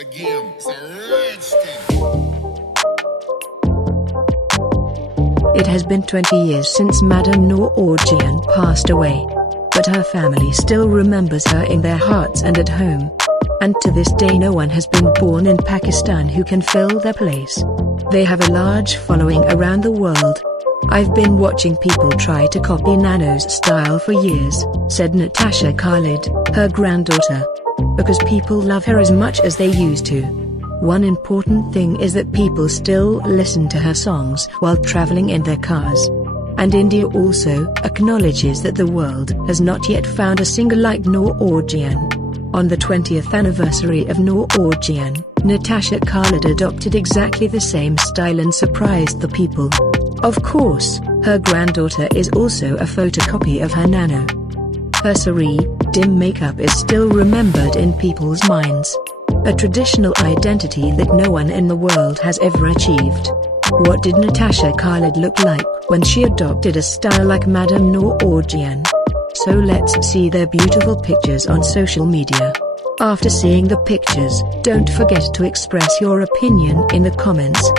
again. It's a rich thing. It has been 20 years since Madam Noor Jehan passed away. But her family still remembers her in their hearts and at home. And to this day no one has been born in Pakistan who can fill their place. They have a large following around the world. I've been watching people try to copy Nano's style for years, said Natasha Khalid, her granddaughter. Because people love her as much as they used to. One important thing is that people still listen to her songs while traveling in their cars. And India also acknowledges that the world has not yet found a singer like Noor Jehan. On the 20th anniversary of Noor Jehan, Natasha Khalid adopted exactly the same style and surprised the people. Of course, her granddaughter is also a photocopy of her nano. Her serene, dim makeup is still remembered in people's minds. A traditional identity that no one in the world has ever achieved. What did Natasha Khalid look like when she adopted a style like Madam Noor Jehan? So let's see their beautiful pictures on social media. After seeing the pictures, don't forget to express your opinion in the comments.